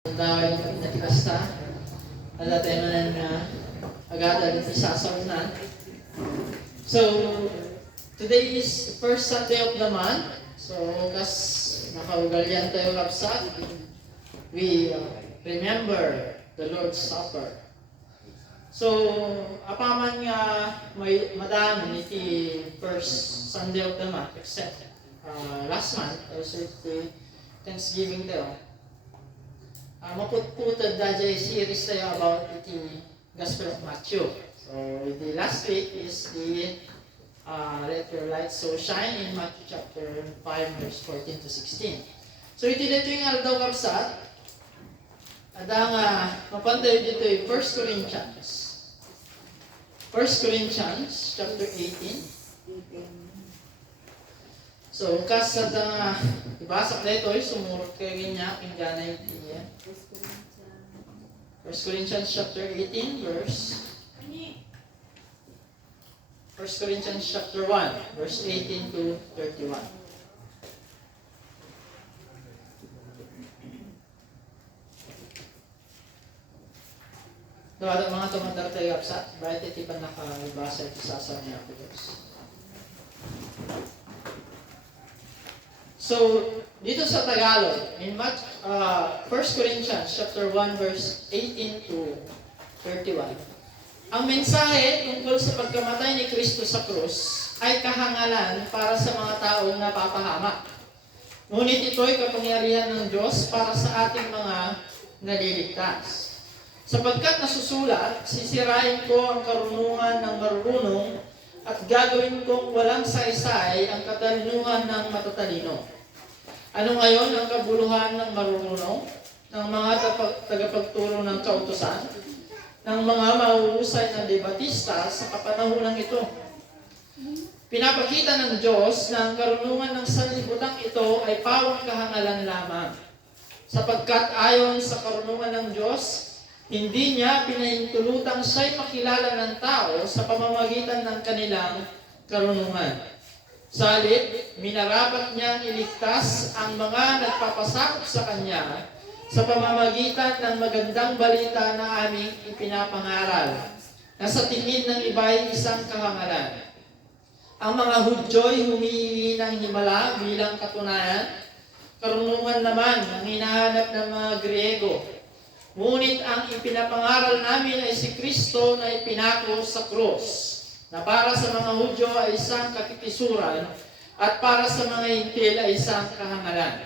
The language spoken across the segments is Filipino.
Dahil natikasta, at tayo na agad iti sasauna. So, today is the first Sunday of the month. So, kas nakaugalyan tayo kapsat, we remember the Lord's Supper. So, apaman nga may madami iti first Sunday of the month, except last month, also iti Thanksgiving tayo. Maputputad na dyan series tayo about the Gospel of Matthew. So, the last week is the Let Your Light So Shine in Matthew chapter 5, verse 14 to 16. So, ito yung aldaw kapsat. Adang mapantayo dito yung 1 Corinthians. 1 Corinthians chapter 18. So, kasad na ibasa na ito, sumurot kayo niya, pinggana yung tiya. 1 Corinthians chapter 18, verse 1 Corinthians chapter 1, verse 18 to 31. Dapat mga tumadar tayo kapsat, bahit itipan nakabasa ito sa niya ako Diyos. So, dito sa Tagalog, in 1 Corinthians chapter 1 verse 18 to 31, ang mensahe tungkol sa pagkamatay ni Kristo sa krus ay kahangalan para sa mga taong napapahamak. Ngunit ito'y kapangyarihan ng Diyos para sa ating mga naliligtas. Sapagkat nasusulat, sisirain ko ang karunungan ng marurunong at gagawin kong walang saysay ang katalinuhan ng matatalino. Ano ngayon ang kabuluhan ng marurunong, ng mga tagapagturo ng kautusan, ng mga mahuhusay na debatista sa kapanahunan ito? Pinapakita ng Diyos na ang karunungan ng sanlibutan ito ay pawang kahangalan lamang. Sapagkat ayon sa karunungan ng Diyos, hindi niya pinahintulutang siya'y makilala ng tao sa pamamagitan ng kanilang karunungan. Salit, minarapat niyang iligtas ang mga nagpapasakop sa Kanya sa pamamagitan ng magandang balita na aming ipinapangaral, na sa tingin ng iba ay isang kahangalan. Ang mga Hudyo'y humihingi ng himala bilang katunayan, karunungan naman ang hinahanap ng mga Griego. Ngunit ang ipinapangaral namin ay si Kristo na ipinako sa krus, na para sa mga Hudyo ay isang kakipisuran at para sa mga Hintil ay isang kahangalan.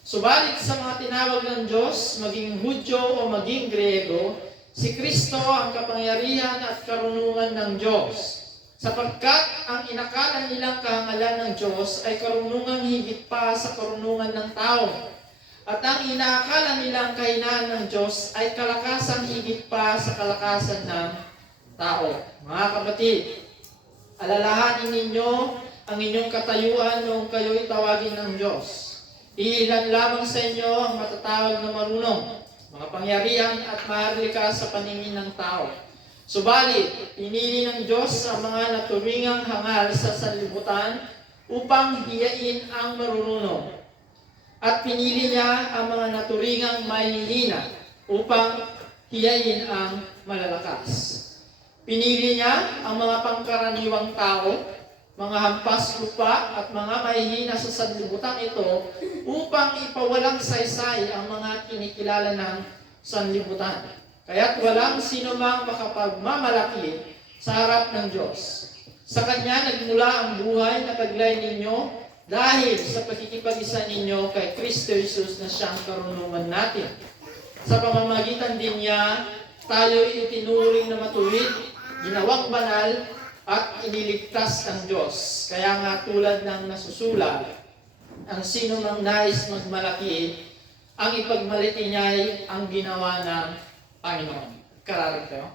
Subalit sa mga tinawag ng Diyos, maging Hudyo o maging Griego, si Kristo ang kapangyarihan at karunungan ng Diyos. Sapagkat ang inakala nilang kahangalan ng Diyos ay karunungan higit pa sa karunungan ng tao. At ang inaakala nilang kahinaan ng Diyos ay kalakasan higit pa sa kalakasan ng tao. Mga kapatid, alalahanin ninyo ang inyong katayuan noong kayo'y tawagin ng Diyos. Iilan lamang sa inyo ang matatawag na marunong, mga pangyarihan at maharlika sa paningin ng tao. Subalit, pinili ng Diyos ang mga naturingang hangal sa sanlibutan upang hiyain ang marunong. At pinili niya ang mga naturingang mahihina upang hiyain ang malalakas. Pinili niya ang mga pangkaraniwang tao, mga hampas lupa at mga mahihina sa sanlibutan ito upang ipawalang saysay ang mga kinikilala ng sanlibutan. Kaya't walang sino mang makapagmamalaki sa harap ng Diyos. Sa Kanya nagmula ang buhay na taglay ninyo dahil sa pagkikipag-isa ninyo kay Kristo Jesus na siyang karunungan natin. Sa pamamagitan din niya, tayo itinuring na matuwid, ginawang banal, at iniligtas ng Diyos. Kaya nga tulad ng nasusulat, ang sino mang nais magmalaki, ang ipagmalaki niya'y ang ginawa ng Panginoon. Kararig tayo.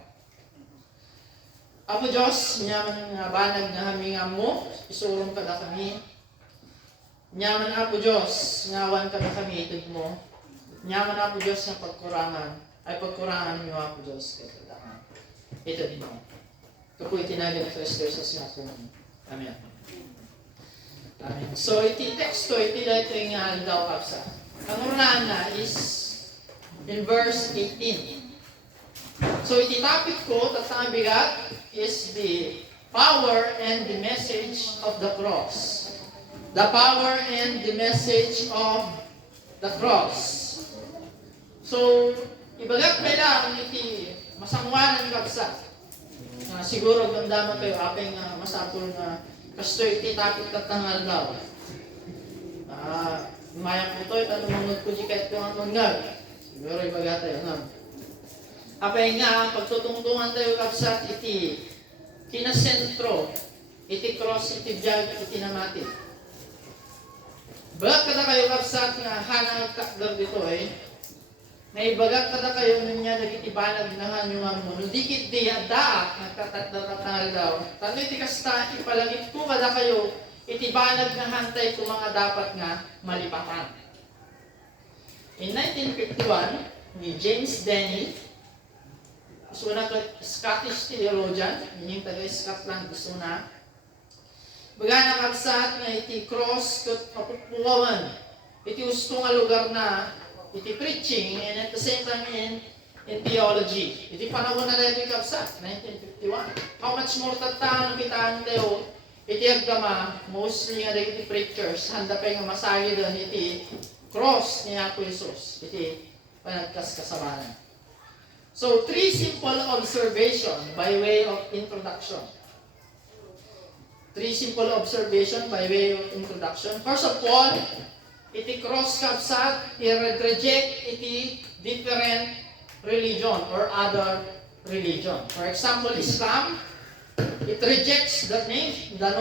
Apo Diyos, nyaman nga banag na haminga mo, isurong ka na kami. Nyaman Apo Diyos, ngawan ka na kami itod mo. Nyaman Apo Diyos na pagkurangan, ay pagkurangan niyo Apo Diyos. Itod mo. Ito po itinagal ng Kristo sa sinapunan. Amen. Amen. So, iti teksto, iti dito yung daw kapsa. Ang unahan na is in verse 18. So iti topic ko, tatang bigat, is the power and the message of the cross. The power and the message of the cross. So, ibagat may lang iti masangwanan kabsa. Siguro ganda kayo apeng masapol na kasto iti topic tatangal daw. Maya po ito, tanong mangod ko di kahit kung anong nga. Siguro ibagat tayo na. Apay nga, pagtutungtungan tayo kapsat iti kinasentro, iti cross, iti biyag, iti namati. Bagat kada kayo kapsat nga hanang kakdar dito na ibagat kada kayo niya nagiti balag na hanyong amo. Nudikit di daak, nagtatatang daw. Tanong iti kasta, ipalagit ko kada kayo, iti balag nga hantay kung mga dapat nga malipatan. In 1951, ni James Denney, gusto na Scottish theologian, yung taga-Scotland gusto na. Baga nakabsat na iti cross kat papupuwawan. Iti gusto nga lugar na iti preaching and at the same time in theology. Iti panahon na dahil kabsat, 1951. How much more tataan kitaan tayo, iti agdama, mostly nga dahil iti preachers, handa pa yung masagi doon iti cross ni Apo Jesus. Iti panagkas kasabanan. So, 3 simple observation by way of introduction. 3 simple observation by way of introduction. First of all, iti cross kapsat, i-reject iti different religion or other religion. For example, Islam, it rejects the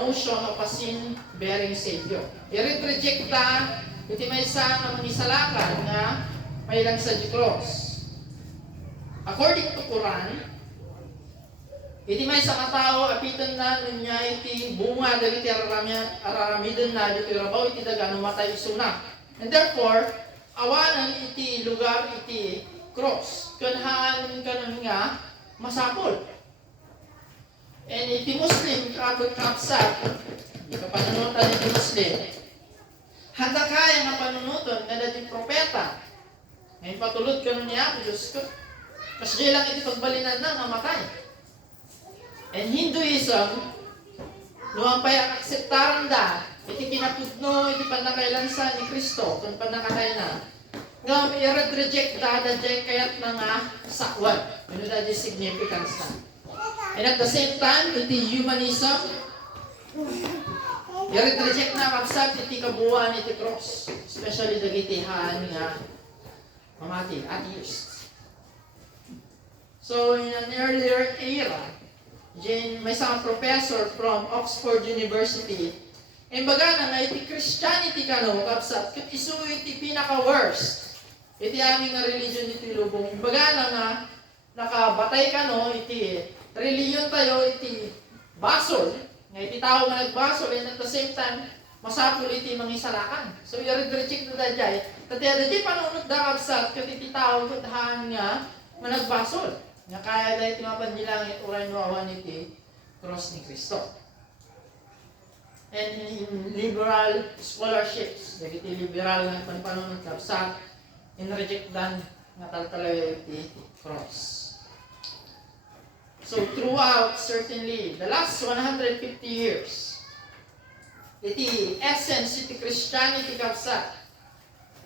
notion of a sin-bearing Savior. I-reject ta, iti may isa nga mangisalakan nga may lang sa cross. According to Quran, iti may sa katao apitan na niya iti bunga dali iti araramidan na dito irabaw iti daga matay isuna. And therefore, awanan iti lugar iti cross. Kanhaan kanon nga masapol. And iti Muslim kapsat, ikapanunutan iti Muslim. Handa kaya nga panunutan nga dati propeta. Ngayon patulod kanon niya, Diyos ko. Kasi lang iti pagbalinan na namatay. And Hinduism, lumampay ang akseptaran da, iti pinapudno, iti panakailansa ni Kristo, kung panakatay na, nga i-reject da, dadya kayat na nga sakwan. Ano da di significance na. And at the same time, iti humanism, i-reject na kapsat, iti kabuuan, iti cross. Especially dagitihan nga mamati, atheist. So, in an earlier era, may isang professor from Oxford University, imbaga na nga iti Christianity kano, kapsat, kat isu iti pinaka-worst, iti aming nga religion iti lubong. Imbaga na nga, nakabatay kano, iti religion tayo, iti basol, nga iti tao nga nagbasol, and at the same time, masapul iti mangisalakan. So, i-reject na dajay. Tataya dajay panunod da kapsat, kat iti tao katahan nga nagbasol. Nga kaya dahil timapan nilang uray nuawan iti cross ni Kristo. And in liberal scholarships, iti liberal nga panpanunod kapsat, in-rejectan nga taltalay iti cross. So throughout, certainly, the last 150 years, iti essence iti Christianity kapsat,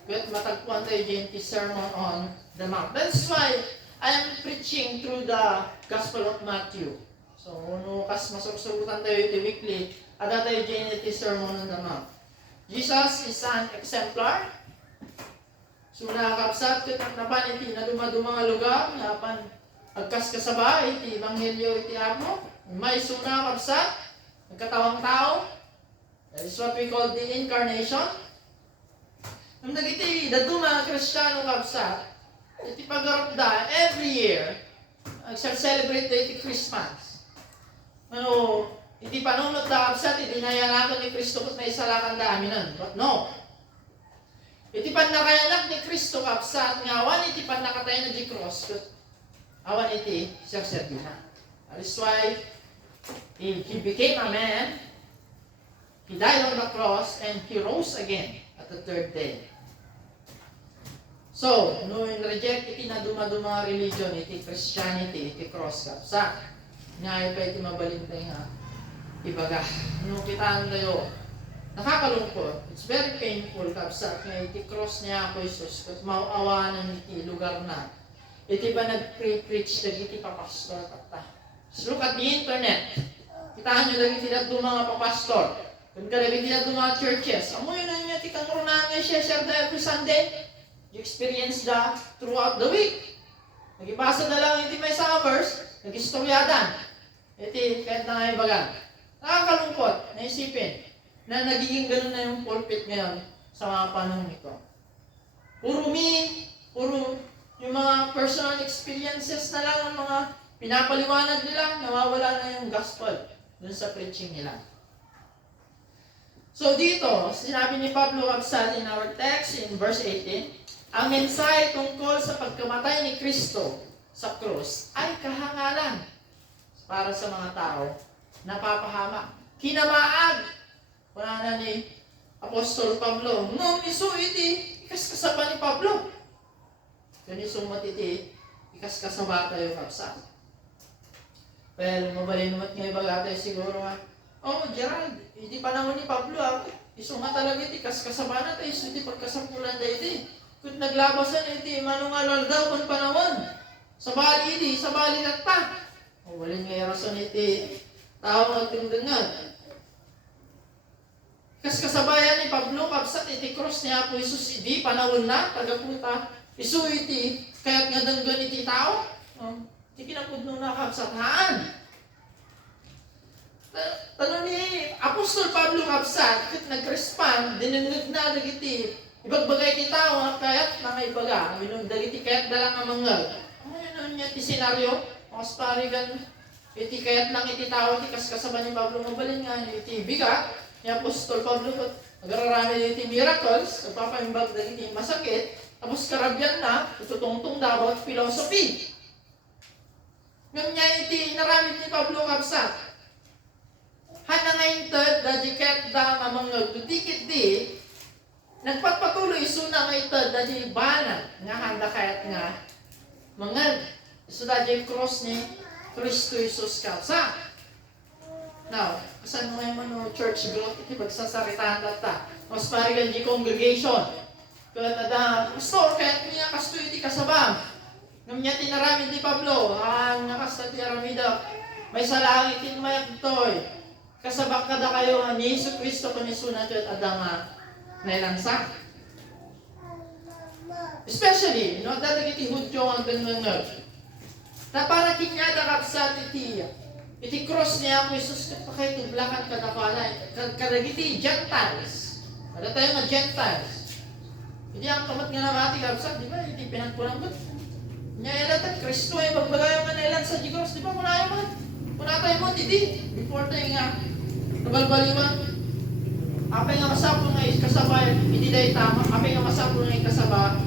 kahit matagpuan tayo dyan iti Sermon on the Mount. That's why I am preaching through the Gospel of Matthew. So, kas masuksurutan tayo iti weekly, ada tayo dyan iti Sermon on the Mount. Jesus is an exemplar. So, nakakapsat ito napan iti na dumaduma nga lugar, napan agkas kasabay iti Evangelyo iti Amo. May suna kapsat, nagkatawang tao. That is what we call the incarnation. Nung nagiti, daduma Kristiyano kapsat, iti paggarap da, every year, celebrate iti Christmas. Ano, iti panunod da kapsat, iti nayanatan ni Kristo kat may salakan da aminan. But no. Iti panakayanak ni Kristo kapsat, nga awan iti panakatay na di cross, kat awan iti siyang-serbihan. That is why, he became a man, he died on the cross, and he rose again at the 3rd day. So, no reject iti na dumaduma religion, iti Christianity, iti cross kapsa. Nga pa iti mabalintay nga. Ibaga, no kitaan tayo, nakakalungkot. It's very painful kapsa. Nga iti cross niya ako Isus, kat mauawanan iti lugar na. Iti ba nag-preach dagiti papastor kata. So look at the internet. Kitaan nyo dagiti dadto mga papastor. Kung dagiti dadto mga churches. Amo yun na niya, tikang runahan nga siya share every Sunday. You experience that throughout the week. Nagipasa na lang iti may summers, nag-istoryadan. Iti, kahit na nga ibagan. Nakakalungkot, naisipin, na nagiging ganun na yung pulpit ngayon sa mga panahon nito. Puro yung mga personal experiences na lang ng mga pinapaliwanag nila, nawawala na yung gospel dun sa preaching nila. So dito, sinabi ni Pablo Absal in our text in verse 18, ang mensahe tungkol sa pagkamatay ni Kristo sa krus ay kahangalan para sa mga tao na papahamak. Kinamaag, wala na ni Apostol Pablo, nung iso iti, ikaskasaba ni Pablo. Kani sumat iti, ikaskasaba tayo kapsa. Well, mabalinumot nga ibaga tayo siguro nga, oh, Gerald, hindi panahon ni Pablo ako. Isuma talaga iti, kaskasaba na tayo, iti pagkasampulan tayo iti. Kung naglabasan iti, manungalal daw kung panahon. Sa bali iti, sa bali nagpa. O, waling may rason iti, tao magtindungan. Kaskasabayan ni Pablo, kapsat iti cross niya po Isus, iti, panahon na, tagaputa. Isu iti, kaya't nga danggan iti tao. Iti kinapudno na kapsatahan. Tanong ni Apostol Pablo kapsat, kit nag-respond, dinunod na dagiti, ibagbagay ti tao, kaya't nangaibaga, dagiti kaya't dalang amangal. Ano niya ti senaryo? Mas parigan, iti kaya't lang iti tao, iti kaskasaba ni Pablo, mabalin nga, iti biga, ni Apostol Pablo, nagararami iti miracles, nagpapaimbag dagiti masakit, tapos karabyan na, itutungtong daw at philosophy. Ngayon niya iti naramit ni Pablo kapsat, hanangaintad, dadikit da nga mga dudikit di, nagpatpatuloy suna nga ito, dadi banat, nga handa kaya't nga, mga, so dadi cross ni Kristo Jesus kapsa. Now, kasan mo ngayon church growth, iti pagsasaritaan data, mas parigan di congregation, kaya tada, pastor, kaya't niya kasto iti kasabam, ngam niya tinaramid ni Pablo, nga kasta ti aramida, may salang itin mayak ito'y, kasabak kada kayo ni Yesu Kristo kanisuna at adama na ilansa. Especially, dadagiti Hudyo ang ganunod. Na para kinyada kapsat iti cross niya ako Isus kat pakay tublakan kadapala. Kadagiti Gentiles. Kada tayo nga Gentiles. Hindi ang kamat nga namati kapsat, di ba? Iti pinagpunang ba't? Nya ilatan, Kristo ay magbagayo nga na ilansa di cross. Di ba muna ayaw man? Muna tayo mo, hindi. Before tayo nga nabalbaliwan. Apay nga masapon nga kasabay, hindi dahil tama. Apay nga masapon nga kasaba,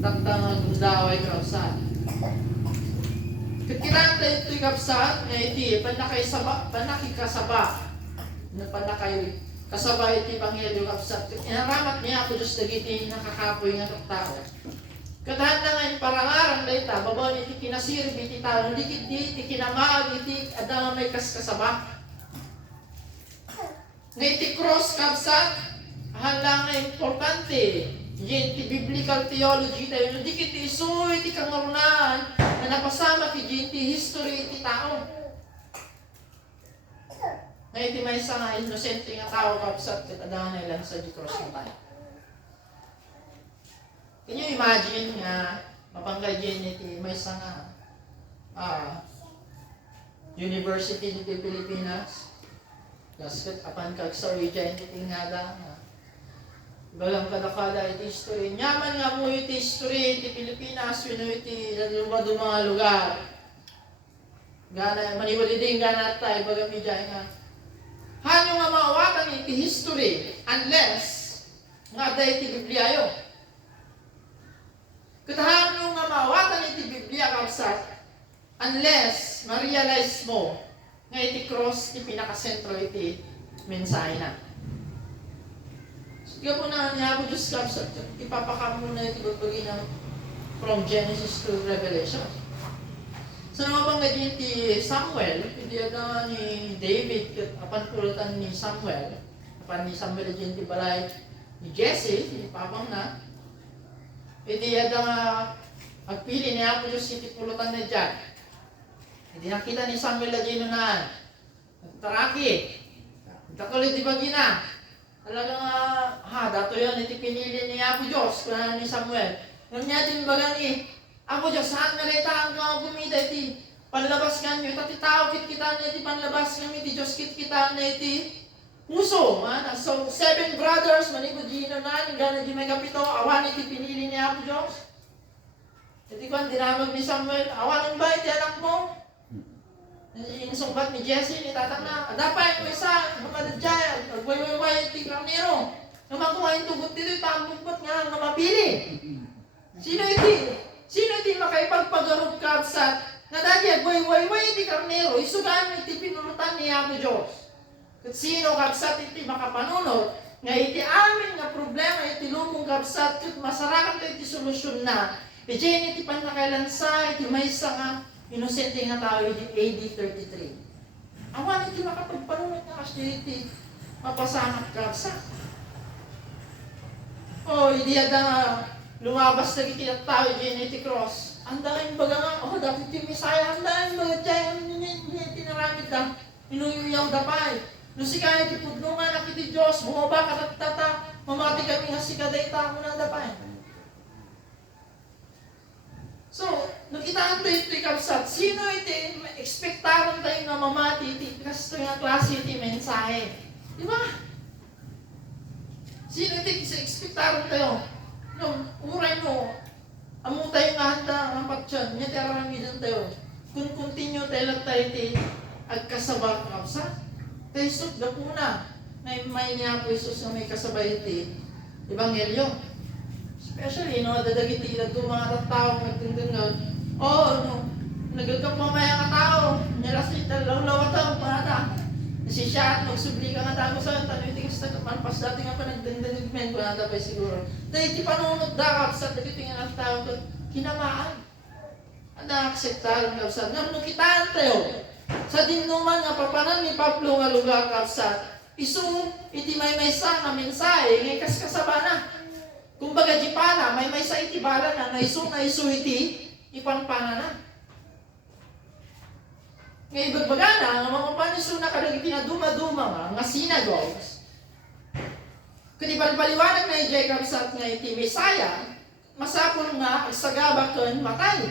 tagtangan kung daway kapsat. Katiran tayo ito'y kapsat, nga iti, panakikasaba, na panakay kasaba iti Panghilyo kapsat. Inaramat niya ako Diyos dagiti nakakapoy nga tao. Katahan na ngayon parangarang dahil ta, babaw iti kinasirib iti tao, dikit di, iti kinamag, iti adang may kaskasaba. Nga iti cross kapsat, halang nga importante, iti biblical theology tayo, dikit iso iti kangarunan, na napasama iti history iti tao. Nga iti may isa nga innocent nga tao kapsat, kat adang na ilang sa di cross na tayo. Can you imagine nga mapanggay iti may isa nga University dito Pilipinas, kasket apan kagsawi dyan iti nga da balang kadakada iti history. Nyaman nga mo iti history iti Pilipinas, wino iti lumado mga lugar. Gana, maniwali din gana tayo, bagami dyan nga. Hanyo nga maawatan iti history unless nga da iti Bibliayo. Katahan nga maawatan iti Biblia kapsat unless ma-realize mo nga iti cross iti pinakasentro iti mensahe na. So, kaya po na niya ako Diyos kapsat, ipapakam mo na iti bagbagi na from Genesis to Revelation. So naman nga din ti Samuel, hindi ada ni David, apan pulutan ni Samuel, apan ni Samuel din ti balay ni Jesse, ni papang na, hindi ada nga agpili niya po yung ti pulutan na dyan. Hindi nakita ni Samuel na din na nagtaraki, nagtakulit di ba gina? Talagang dato yun, iti pinili niya po Diyos, kuna ni Samuel. Ngayon niya din baga ni, Apo Diyos, saan nga rin taang ka gumita iti panlabas kanyo, iti tao kit kita na iti panlabas kami, iti Diyos kit kita na iti puso. So, 7 brothers, manigod gino na, gana di may kapito, awan iti pinili ni Apo Diyos. Iti kwan, dinamag ni Samuel, awanan ba iti anak mo? Inisungbat ni Jesse, ni tatang na, adapay ko isa, mamadadjaya, agway-way iti karnero. Naman kumain tugot dito, itambog ba't nga mapili? Sino iti makaipagpagarup ka sa nga dagi agway-way iti karnero, isugaan iti pinulutan ni Apo Diyos. Kat sino kapsat iti makapanunod, nga iti amin nga problema iti lumong kapsat, kat masarakan ito iti solusyon na, iti iti panakailansa, iti maysa nga, inosente nga tao iti AD 33. Awan iti makapagpanunod nga kasi iti mapasangat kapsat. Hindi ada nga, lumabas na tao dyan iti cross. Ang daming baga nga, dapat yung Messiah, ang daming baga dyan, hindi tinaramid na, inuyaw dapay. Nung si kaya iti pudnungan na kiti Diyos, bumaba ka tata, mamati kami nga si kadayta mo na dapay. So, nakita ito iti kapsat, sino iti ekspektaran tayo na mamati iti kasto nga klase iti mensahe? Di ba? Sino iti ekspektaran tayo? Nung uray mo, amo tayo nga handa ang patyan, niya tayo ramidan tayo. Kung continue tayo lang tayo iti agkasabak kapsa, tayo sugda po na, may niya po Isus na may kasabay iti Ebanghelyo. Especially, dadagit iti ito mga tao nagtindunod, nagagap mamaya ka tao, nilasit, lawlawa tao, panata. Kasi siya at magsubli ka nga tago sa tanong iti kasi nagpanpas dati nga pa nagdandagmen ko nata pa siguro. Dahil iti panunod dakap sa dagiti nga ng tao kinamaan. Ang naakseptaran kapsat. Nung kitaan tayo, sa dinuman nga papanan ni Pablo nga lugar kapsat, isu iti may sa nga mensahe, ngay kaskasabana. Kumbaga di pala, may sa iti bala na isu iti ipanpana na. Ngay bagbaga na, ang mga paniso na kadagiti na duma-duma nga synagogues. Kung ipalpaliwanag na ijay kapsat nga iti Messiah, masapon nga agsagabakon matay.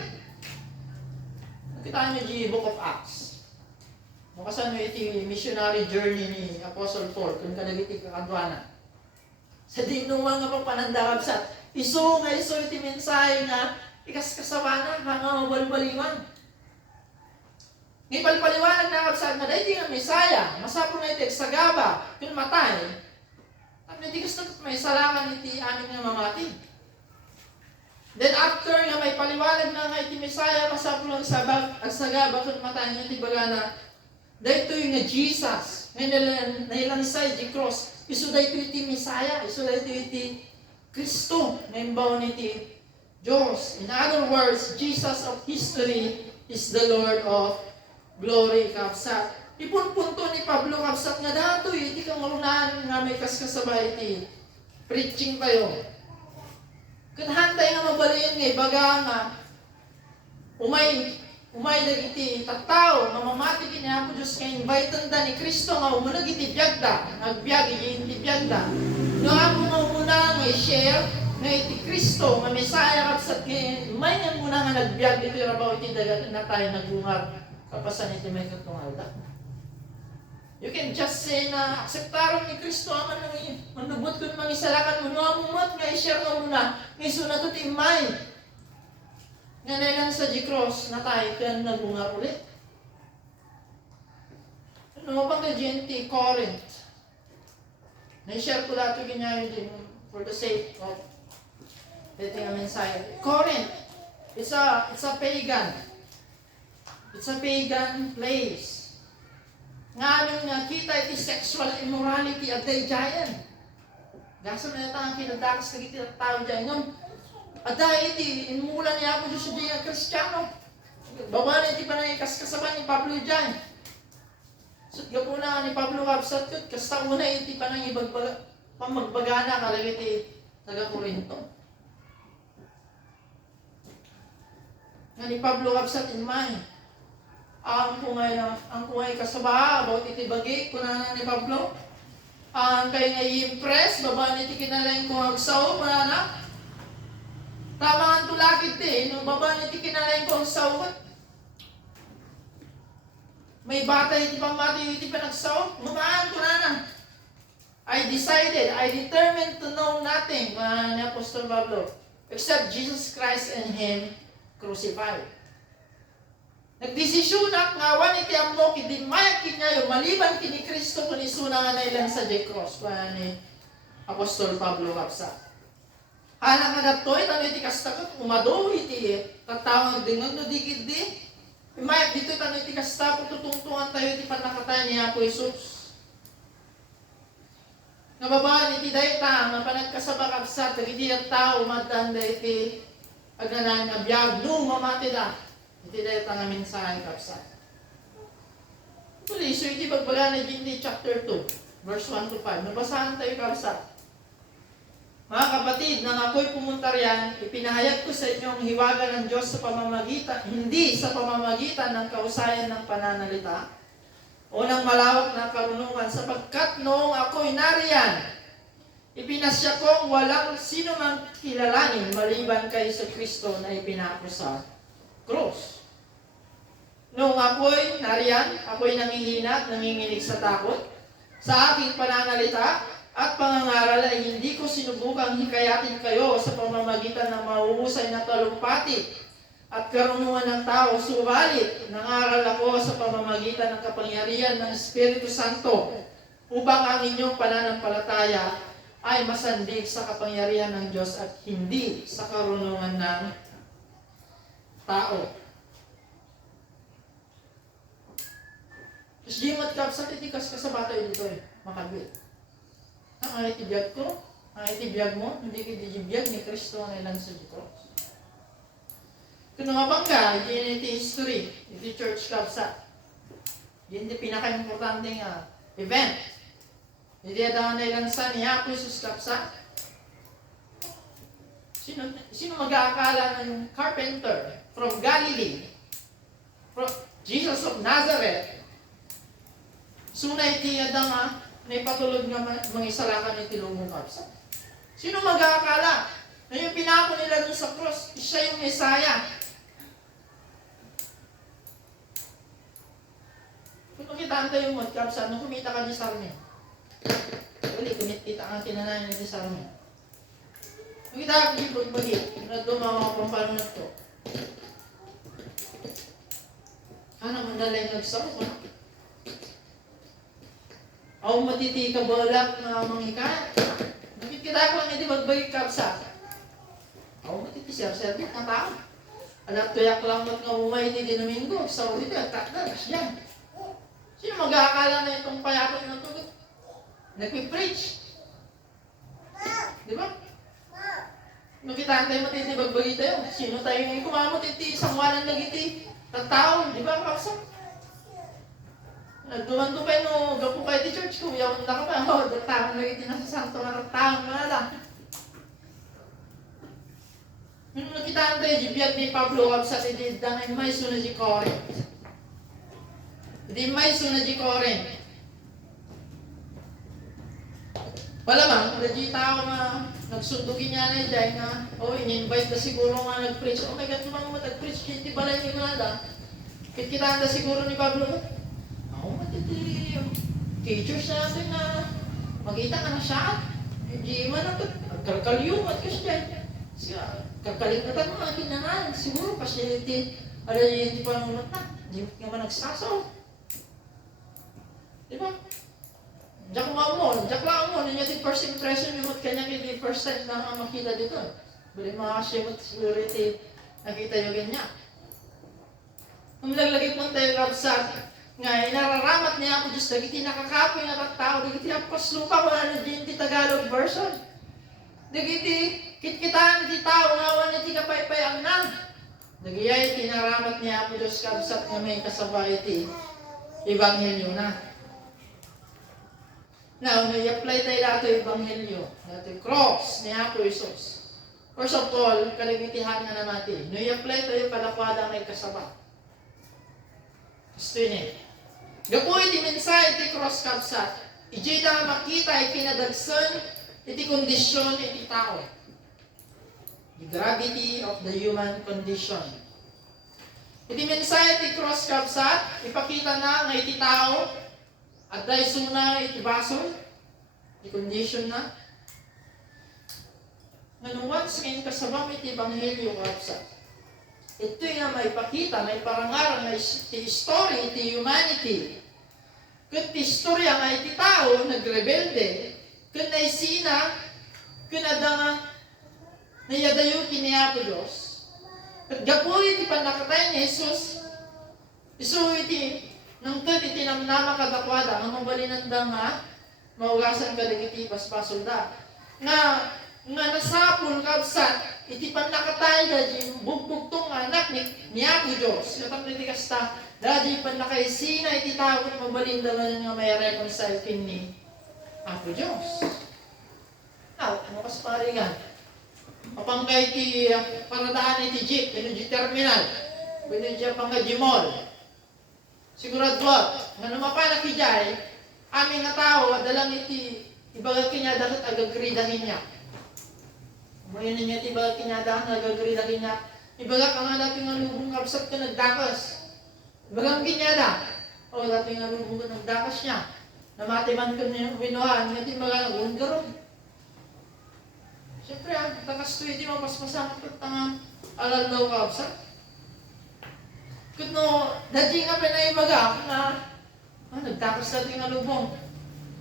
Kita nyo di Book of Acts. Makasan nyo iti missionary journey ni Apostle Paul, kung kadagiti kakadwana. Sa dinuwa nga pang pananda kapsat, isu iti mensahe nga ikaskasawana nga mabalbaliwan. Ipalpaliwanag na kapsat na dahil nga Messiah, masapon na iti sagaba, kung matay, ang hindi gusto may salaman iti amin nga mamati. Then after nga may paliwanag na nga iti Messiah, masapon ang sagaba, kung matay niya iti bagana, dahil ito yung nga Jesus, ngayon nailansay di cross, iso dahil ito iti Messiah, iso dahil ito iti Kristo, ngayon baon iti Diyos. In other words, Jesus of history is the Lord of glory kapsat. Ipunpunto ni Pablo kapsat nga dato iti kang marunahan nga may kaskasabay iti preaching tayo. Kunhantay nga mabaliin nga baga nga umay dagiti tattao nga mamati kini Apo Diyos nga invite da ni Kristo nga umunag iti biyagda, nagbiag iti biyagda. No ako nga umunag nga i-share nga iti Kristo nga Messiah kapsat nga may nga muna nga nagbiag iti rabaw iti dagat na tayo nagungar kapasan iti may katungalda. You can just say na akseptaron ni Kristo aman nang manubot ko mga isalakan mo amumot nga i-share nga muna nga isunat iti imay nga nailan sa G-Cross na tayo kaya nagungar ulit. Ano bang kajenti Corinth? Na-share ko dato ganyan din for the sake of ito nga mensahe. Corinth, it's a pagan. It's a pagan place. Nga nga kita iti sexual immorality at day giant. Gasa na ito ang kinadakas na iti tao dyan. At dahil iti, inmulan niya ako Diyos sa Kristiyano. Baba na iti pa na kasaban ni Pablo dyan. So, gapo na ni Pablo kapsat yun, kasta una iti pa na pamagbagana kalagay iti taga-Korinto. Nga ni Pablo kapsat in mind. Ang kungay kasaba, about iti bagi, kunana ni Pablo. Ang kay nga i-impress, baba niti kinalain kong agsaw, kunana. Tama ang tulakit no baba niti kinalain kong agsaw. May bata iti pamati iti panagsaw, mamaan kunana. I determined to know nothing, ni Apostol Pablo, except Jesus Christ and Him crucified. Nagdesisyonak nga wan iti ammo kidi mayak kinyayo maliban kini Kristo kun isuna nga nailan sa cross ni Apostol Pablo kapsa. Ana nga datoy tano iti kastakot umado iti tatawag dingon no digid di. Mayak dito tano iti kasta tutungtungan tayo iti panakatay ni Apo Jesus. Nababaan iti dayta nga panagkasaba kapsa dagiti at tao madanda iti agnanan nga biag no mamati da. Iti dahil nga mensahe kapsa. Tuloy, so iti pagbaga na Ginti chapter 2, verse 1 to 5. Nabasahan tayo kapsa. Mga kapatid, nang ako'y pumunta riyan, ipinahayag ko sa inyo ang hiwaga ng Diyos sa pamamagitan, hindi sa pamamagitan ng kausayan ng pananalita o ng malawak na karunungan, sapagkat noong ako'y nariyan, ipinasya kong walang sino mang kilalanin maliban kay sa Kristo na ipinako sa cross. Noong ako'y nariyan, ako'y nangihina, nanginginig sa takot, sa aking pananalita at pangangaral ay hindi ko sinubukang hikayatin kayo sa pamamagitan ng mahuhusay na talumpati at karunungan ng tao, subalit nangaral ako sa pamamagitan ng kapangyarihan ng Espiritu Santo upang ang inyong pananampalataya ay masandig sa kapangyarihan ng Diyos at hindi sa karunungan ng tao. Tapos di matkapsat itikas ka sa bata dito makagwit. Ang ay tibiyag ko, ang ay tibiyag mo, hindi ka tibiyag ni Kristo ang ilan sa cross. Kung namabangga, iti history, iti church kapsa. Hindi pinaka-importante nga event. Hindi adaw na ilan sa niya, Jesus kapsa. Sino mag-aakala ng carpenter from Galilee? From Jesus of Nazareth. Suna iti adang na ipatulog nga mga isalakan iti lumong kapsa. Sino mag-aakala na yung pinako nila dun sa cross, siya yung Messiah? Kung nakita tayo yung magkapsa, nung kumita ka ni Sarme. Uli, kumita ka tinanayan ni Sarme. Nakita ka di pagbagi, na dumawa kung paano na ito. Ano, mandalay nagsaw ko na. Ako matiti ka balak na manghikat. Nakikita ko lang hindi magbagi kapsa. Ako matiti sir-servit na tao. Alat tuyak lang mat nga umay ni Domingo. Sa ulit at takdaras yan. Sino mag-aakala na itong payakot na tulog? Nagpipreach. Di ba? Nakitaan tayo matiti magbagi tayo. Sino tayo ngayon kumamot iti isang walang nagiti tao? Di ba kapsa? Nagduman-dumay no, gapo kayo di church ko, yawan na ka pa, datang na iti nasa santo na ratang na lang. Nung nakitaan tayo, biyag ni Pablo kapsa iti dangay may suna di Corinth. Di may suna di Corinth. Malamang, di tao nga nagsundugin niya na dahil nga, in-invite na siguro nga nag-preach. Oh my God, mga mo nag-preach, hindi balay ni Nada. Kitaan na siguro ni Pablo, matiti teachers natin na makita ka na siya. Hindi man ang kalkalyumat ka siya. Kakalingatan mo ang kinangan. Siguro kasi hindi panunod na. Hindi naman nagsasaw. Diba? Diyak lang mo. Nandiyan yung first impression yung kanya hindi first time na makita dito. Bali mga kasyemot security nakita yung ganyan. Kung naglagay mo tayo kapsa, nga inararamat niya ako Diyos, dagiti nakakapoy na tao, dagiti apos lupa, wala na din di Tagalog version. Dagiti Kitkitaan iti tao nga awan iti kapaypayang na. Nagiyay tinaramat niya Apo Diyos kabsat nga may kasabay iti Ebanghelyo na. Now, i-apply tayo dato Ebanghelyo. Dato cross ni Apo Isos. First of all, kalagitihan nga natin. No, i-apply tayo kadakwada may kasabay. Gusto yun eh. Gapo iti mensahe iti cross kabsat. Ijay da makita iti kinadagsan iti kondisyon iti tao. The gravity of the human condition. Iti mensahe iti cross kabsat, ipakita na nga iti tao at dahil suna iti basol, iti condition na. Ngayon once ngayon kasabam iti Ebanghelyo kabsat. Ito yung may pakita, may parangaran na iti story, iti humanity. Kung iti istorya nga iti tao, nagrebelde, kung naisina, kung adanga, nayadayo kini Apo Diyos. At gapulit iti panakatay ni Jesus, isu iti, nang tit iti namnama kadakwada, ang mabalinanda nga, maugasan ka iti paspasol da. Nga nasapul kabsat, iti panakatay da, bugbugtong anak ni Apo Diyos. Katang iti kasta, dadi panakaisina iti tao, mabalinda nga may reconcile kini Apo Diyos. Now, ano kas paringan? Mapangkay ti paradaan iti jeep, iti terminal, iti pangga mall. Siguradwa, nga lumapanak ijay, aming nga tao, dalang iti ibagag kinyada at agagridahin niya. Ngayon niya iti ibagag kinyada, agagridahin niya. Ibagag ang dating nga lubong kabsat ka nagdakas. Ibagag kinyada, o dating nga lubong ka nagdakas niya. Namatiman ka niya binuhan, nga iti ibagag nagunggarong. Siyempre, ang takas to, hindi mapaspasang at ang alalaw kabsat. Kung no, dadi nga pinaibaga na nagtakas natin nga lubong.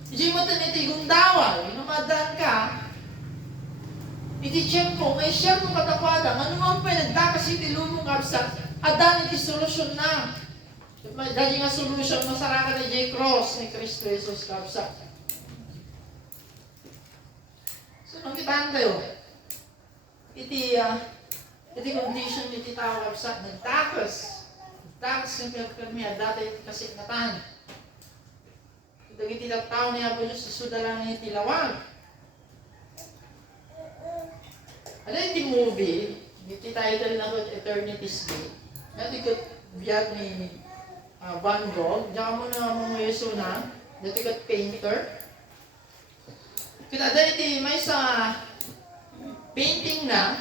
Hindi mo iti gundawal, inumadaan ka, iti tiyempo, may siyempo katakwada, ano mo pa nagtakas iti lubong kabsat, adan iti solusyon na. Dadi nga solusyon, masarakan ni J. Cross ni Kristo Jesus kabsat. Nung kitaan tayo, iti condition iti tao kabsat, nagtakas ng pinagkamiya, dati kasi natan. Ito iti tao niya po Diyos, sudalang iti lawag. Ano iti movie, iti title na ko, Eternity's Gate. Dati ko biyag ni Van Gogh, diyan mo na mga yeso na, dati ko painter. Kita iti may sa painting na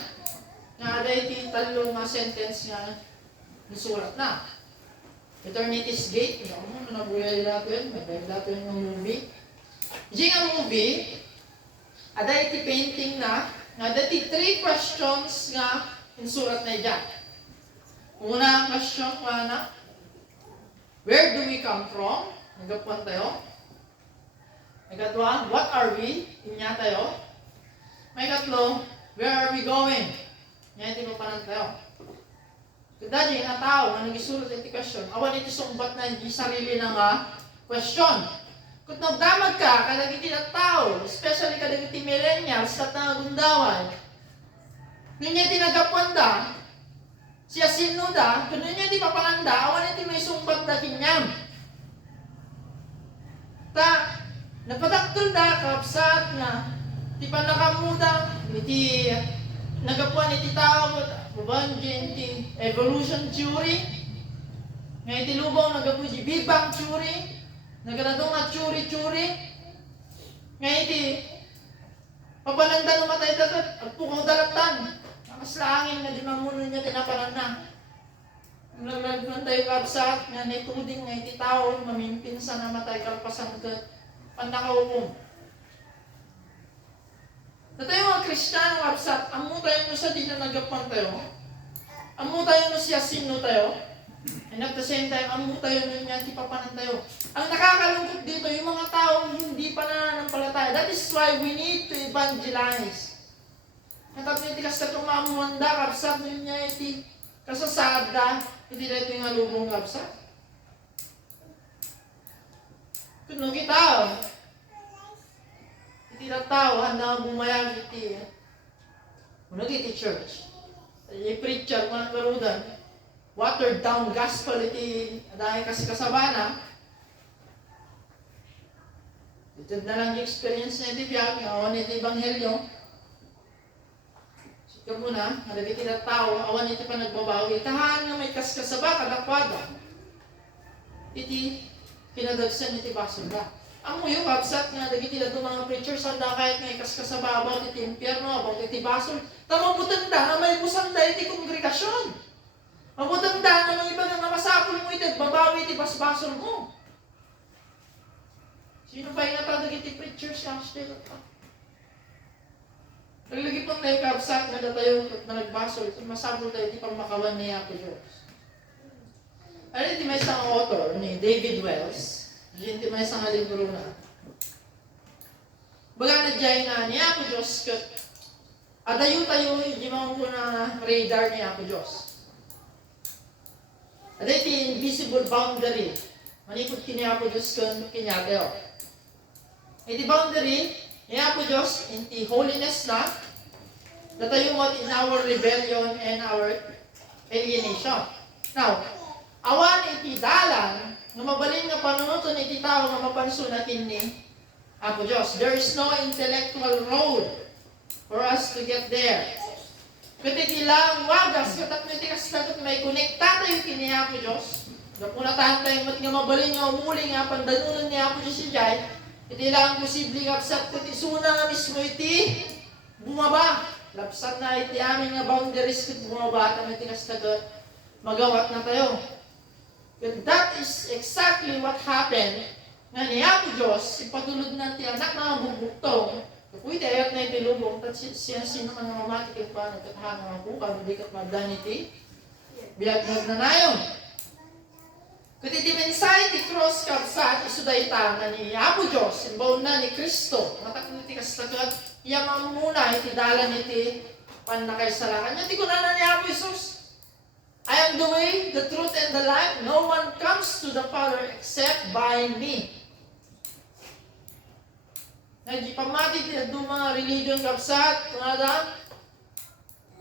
nga iti talong sentence nga nasulat na. Eternity's Gate, hindi ako nabuhay natin, may natin ng movie. Hindi nga movie, ada iti painting na nga iti 3 questions nga insulat na dyan. Una ang question, where do we come from? Nagapuan tayo. May katlo, what are we? Inya tayo. May katlo, where are we going? Inya iti mapanan tayo. Kada di nga tao, nga nagisulat iti question, awan iti sumbat na hindi sarili na nga question. Kung nagdamag ka, kadag iti na tao, especially kadag iti millennials, at nagundawan, niya iti nagapuan siya sino kung niya iti mapananda, awan iti may sumbat na kinyam. Napadaktol kapsat nga ti panakamuda iti nagapuan iti tao bubanjin ti evolution theory nga iti lubaw nagapu iti Big Bang theory nagadadong nga theory nga iti papananda numatay dagat at pukaw dalatan nakaslangin nga di mamuno niya tinapanan na nagman tayo kapsat nga naituding nga iti tao mamimpin sa namatay kalpasan kat panakaupong. Na tayo mga Kristiyano kapsat, amu tayo nyo sa di na nagapan tayo. Amu tayo nyo siya sino tayo. And at the same time, amu tayo nyo niya tipapanan tayo. Ang nakakalungkot dito, yung mga taong hindi pa nananampalataya. That is why we need to evangelize. Natapos iti kasta tumamuhanda kapsat nyo niya iti kasasada, iti dito yung alubong kapsat. Kuno kita, iti na tao, handa bumayag iti Kung iti church, i-preacher mo ng karudan, watered down gospel iti dahil kasi kasabana, ito na lang yung experience na iti biyag, awan iti ebanghelyo. Ito muna, nalagiti na tao, awan iti pa nagbabawi, tahan nga may kaskasaba, kadakwada. Iti kinadagsan iti basura. Ang muyo, absat nga, dagiti na itong mga preachers, handa kahit may kaskasaba about iti impyerno, about iti basol. Tamang da, na may busang da iti kongregasyon. Mabutang da, na mga iba nga masapol mo iti, babawi iti basbasol mo. Sino ba yung natagag iti preachers ka? Still ka. Naglagi pang naikabsat nga na tayo na nagbasol, masapol tayo iti pang makawan niya po Diyos. Ano iti may isang author ni David Wells, iti may isang libro na. Baga na dyan na niya po Diyos, adayo tayo, hindi mo na radar niya po Diyos. Ada iti invisible boundary, manikot kiniya po Diyos kung kinyateo. Iti boundary, niya po Diyos, iti holiness na tayo mo in our rebellion and our alienation. Now, awan iti dalan, nga mabalin nga panunuton iti tao nga mapansunatin ni Apo Diyos. There is no intellectual road for us to get there. Kuti lang wagas, katak iti kastatot may konekta tayo kini Apo Diyos. Napuna tayo mat nga mabalin nga umuli nga pandanunan ni Apo Diyos si Jai, iti lang posible kapsat kuti suna nga mismo iti bumaba. Lapsat na iti aming nga boundaries kuti bumaba, at iti kastatot magawat na tayo. And that is exactly what happened nga niya po Diyos, ipatulod na ti anak na bubuktong, kapuy tayat na itilubong, at siya sino nga mamati kat pa, nagkatahang mga buka, hindi kat madan iti, biyag na nayon. Kuti ti mensay ti cross kapsat, isuday ta nga ni Apo Diyos, imbaw na ni Kristo, matak iti kastagat, iya mamuna iti dalan iti panakaisalakan. Iti kunanan ni Apo Isus. I am the way, the truth, and the life. No one comes to the Father except by me. Pamati ti mga religion kapsat, mga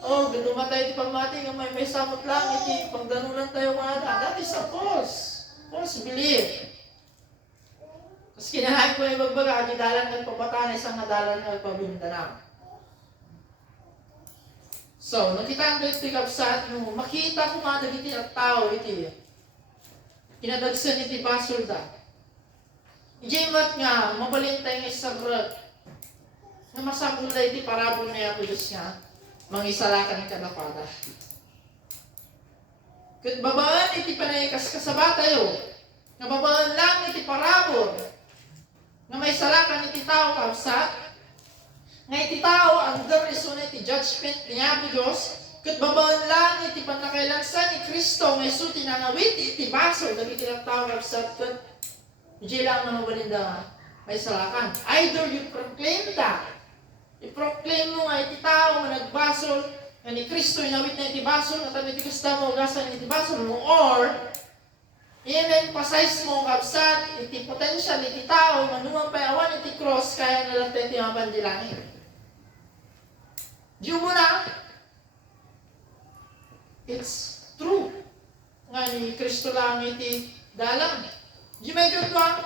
oh, dumatay ti pamati nga may samot lang iti pagdanunan tayo mga that is a false belief. Kasi kinahain ko yung magbaga, di dalan ng papatan, isang nadalan ng pabindanang. So, nakita ang iti kapsat, nung makita ko nga iti at tao iti, kinadagsan iti basulda. Ijimat nga, mabalintay nga isagrat, na masapul na iti parabol na ako Diyos nga, mangisalakan ka na pada. Kat babaan iti panayikas kasaba tayo, na babaan lang iti parabol, na may salakan iti tao kapsat, nga iti tao, ang reason iti judgment niya po Diyos, kat babaan lang iti panakailansan ni Kristo, nga iso tinangawit iti baso, dagiti lang tao kapsat, kat hindi lang na mabalinda may salakan. Either you proclaim that, i-proclaim mo nga iti tao nga nagbasol, nga ni Kristo inawit na iti basol, at iti kasta mo ugasan iti basol mo, or i-emphasize mo kapsat, iti potential iti tao, manungang payawan iti cross, kaya nalang tayo iti mapandilangin. Diyo mo na, it's true. Nga ni Kristo lang iti dalang. Diyo medyo ba,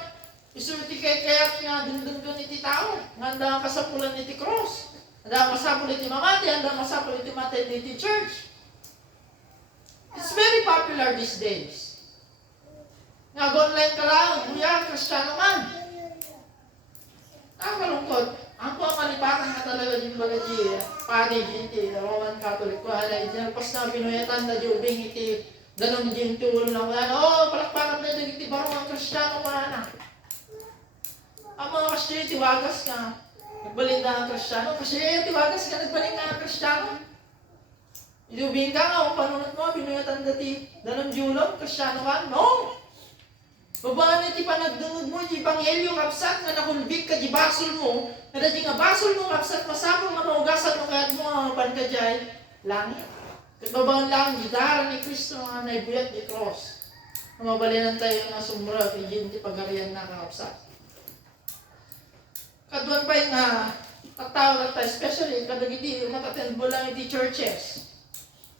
isulti kaya't nga dundun iti tao, nga handa kasapulan iti cross, handa masapul iti mamati, handa masapul iti matay iti church. It's very popular these days. Nga online ka lang, buya, Kristiyano man. Nakakalungkot. Ang po ang malipakan na talaga yung baga di pari iti Roman Catholic ko ala pas na pinuyatan na di ubing iti danon di iti ulo na wala palakpakan na iti baro ang Kristiyano pa na ang mga Kristiyano tiwagas ka nagbalinda ang Kristiyano kasi tiwagas ka nagbalinda ang Kristiyano iti ubing ka nga panunod mo pinuyatan dati danon di ulo Kristiyano ka no. Babaan iti panagdungog mo, iti Ebanghelyo kapsat, nga nakunbig ka, di basol mo, nga dati nga basol mo kapsat, masapong manugasan mo, kaya mo nga pankadjay, langit. At babaan lang, di daran ni Kristo nga naibuyat di cross. Mabalinan tayo nga sumra, iti pagarian na kapsat. Kaduan pa yung tattao tayo, especially kada iti mataten mo lang iti churches.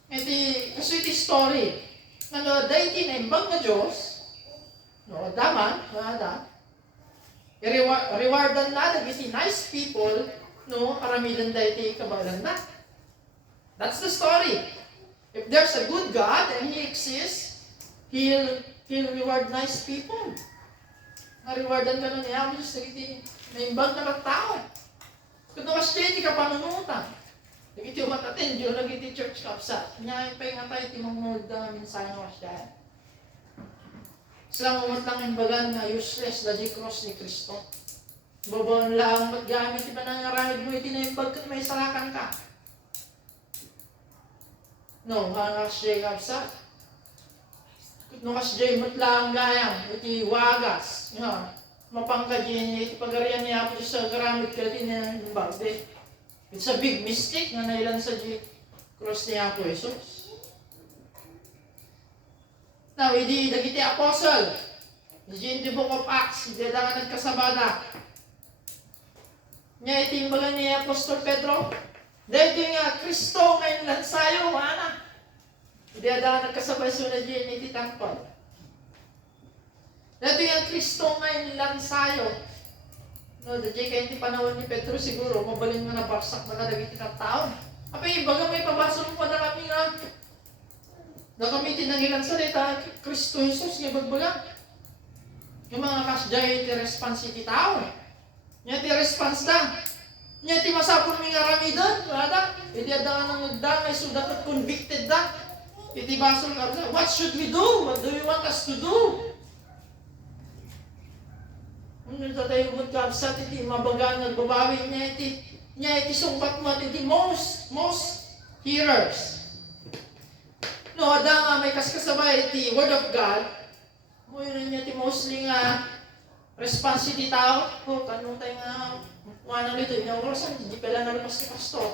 Iti story. Ano, dahil tinaimbag na Diyos, no, daman, nada, rewardan na, iti nice people, no, karamidan dahil iti kabalan na. That's the story. If there's a good God and He exists, He'll reward nice people. Na-rewardan ka nun niya, Diyos, naimbag na tao. Kung kasi iti ka panunutan. Nagiti umatatin, diyo nagiti church kapsa. Kanya yung nga tayo, timangod na minsan was dyan. Silang umatlang yung bagan na useless, na di cross ni Kristo. Babawang lang, maggamit, iba nangaramid mo, itinaimbag ka, may salakan ka. No, hangas jay kapsa. No, kas jay matlang gayang, iti wagas. Mapangkadyan, iti pagarian niya po sa karamid ka, itinaimbag. It's a big mistake na nailan sa cross niya po Jesus. Now, hindi dagiti apostle. In the book of Acts, hindi na nagkasabada. Nga itimbagan niya Apostol Pedro. Dahil nga, Kristo ngayon lansayo, mana. Hindi na nagkasabay sunod yun iti temple. Dahil nga, Kristo ngayon lansayo. No, dahil kaya hindi panahon ni Pedro siguro, mabalin nga na baksak na dagiti taon. Apay, baga may pabasa mo pa na kami nga. Na kami tinangilan salita, Kristo Jesus, nga bagbaga. Yung mga kasjay, ti response iti tao. Nga ti response da. Nga ti masapon mi nga ramidan, wala. Iti ada nang nagdangay, so dapat convicted da. Iti basol ka, what should we do? What do you want us to do? Ano tayo mo kapsat iti mabaga nagbabawi niya iti sumbat mo iti most hearers. No, ada nga may kaskasabay iti Word of God. Mo yun niya iti mostly nga response iti tao. O, tanong tayo nga wanang dito, inaurasan, hindi pala nalamas ni Pastor.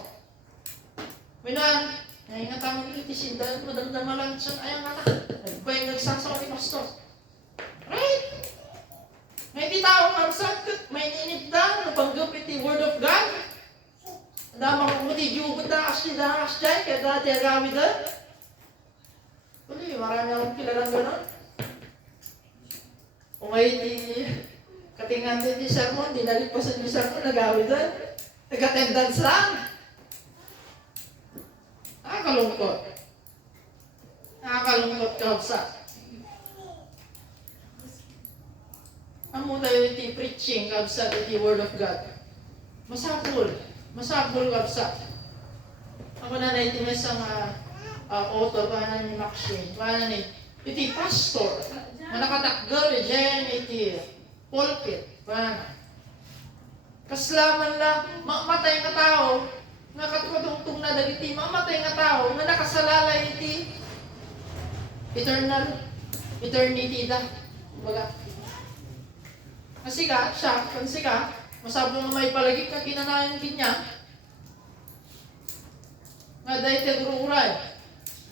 Minan, ay nga tamang iti sindan, madamdama lang siya, ay nga ta, nagbayang nagsasawa ni Pastor. Right? May di tao magsat, may ninibda, napanggap iti Word of God. Dama kong mati jubod na asli na asli, kaya dati agawid na. Tuloy, marami akong kilalang gano'n. Kung may di katingan din di sermon, di nalipasan di sermon, nagawid na. Nag-attendance lang. Nakakalungkot. Nakakalungkot kahapsa. Amo tayo iti preaching kabsa iti Word of God. Masapul kabsa. Ako na naitimes ang author, paano ni Maxine, paano ni iti pastor, manakatakgal, dyan iti pulpit, paano. Kaslaman lang, mamatay nga tao, nga katutungtong na dagiti, mamatay nga tao, nga nakasalalay iti eternity da. Baga, kasi ka, masabong nga may palagik na kinanayan kinya, nga dahi tegururay,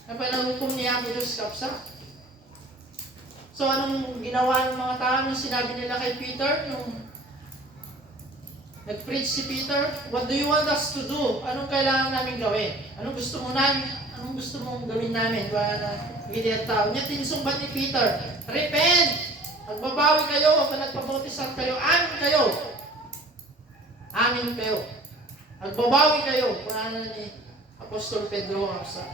na panamukom niya ang Diyos kapsa. So, anong ginawa ng mga tao nung sinabi nila kay Peter, nung nag-preach si Peter, what do you want us to do? Anong kailangan namin gawin? Anong gusto mong gawin namin? Wala na, hindi ang tao niya, tinsumbat ni Peter, repent! Magbabawi kayo, kung nagpabautisan kayo, amin kayo. Magbabawi kayo, kung ano ni Apostol Pedro kapsa.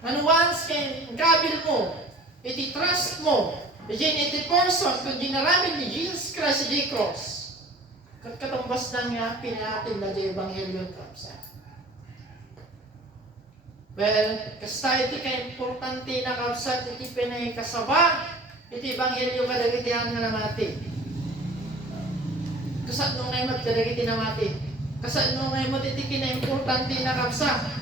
When once can gabil mo, iti trust mo, iti person, kung ginaramin ni Jesus Christ iti cross, katumbas na nga pinatin na di Ebanghelyo kapsa. Well, kasta iti ka-importante na kapsa, iti pinay kasaba, iti Ebanghelyo kadagitihan nga namati. Kasat nung naimot kadagiti namati. Kasat nung naimot iti kina-importante na kapsa.